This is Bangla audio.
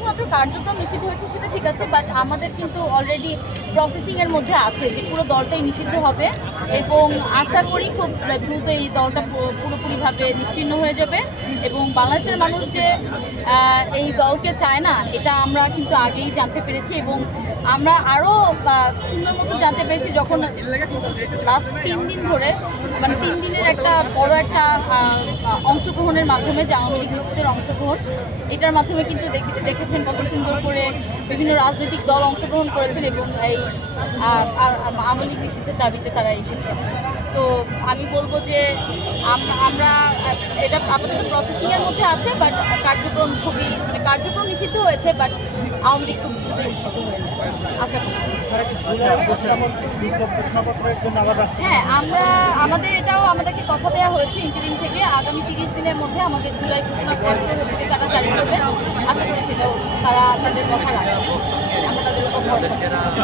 শুধুমাত্র কার্যক্রম নিষিদ্ধ হয়েছে সেটা ঠিক আছে, বাট আমাদের কিন্তু অলরেডি প্রসেসিংয়ের মধ্যে আছে যে পুরো দলটাই নিষিদ্ধ হবে এবং আশা করি খুব দ্রুত এই দলটা পুরোপুরিভাবে নিশ্চিহ্ন হয়ে যাবে। এবং বাংলাদেশের মানুষ যে এই দলকে চায় না এটা আমরা কিন্তু আগেই জানতে পেরেছি এবং আমরা আরও সুন্দর মতো জানতে পেরেছি যখন লাস্ট 3 দিন ধরে মানে 3 দিনের একটা বড় একটা অংশগ্রহণের মাধ্যমে যে আওয়ামী লীগ নিষিদ্ধের অংশগ্রহণ, এটার মাধ্যমে কিন্তু দেখেছেন কত সুন্দর করে বিভিন্ন রাজনৈতিক দল অংশগ্রহণ করেছেন এবং এই আওয়ামী লীগ নিষিদ্ধের দাবিতে তারা এসেছেন। তো আমি বলবো যে আমরা এটা আপাতত প্রসেসিংয়ের মধ্যে আছে, বাট কার্যক্রম কার্যক্রম নিষিদ্ধ হয়েছে, বাট আওয়ামী লীগ খুব দ্রুতই নিষিদ্ধ হয়ে যাবে আশা করছি। হ্যাঁ, আমাদেরকে কথা দেওয়া হয়েছে ইন্টারিম থেকে আগামী 30 দিনের মধ্যে আমাদের জুলাই ঘোষণাপত্র হচ্ছে তারা জারি করবে। আশা করি সেটাও তারা তাদের কথা রাখবে, আমরা তাদের উপর ভরসা করছি।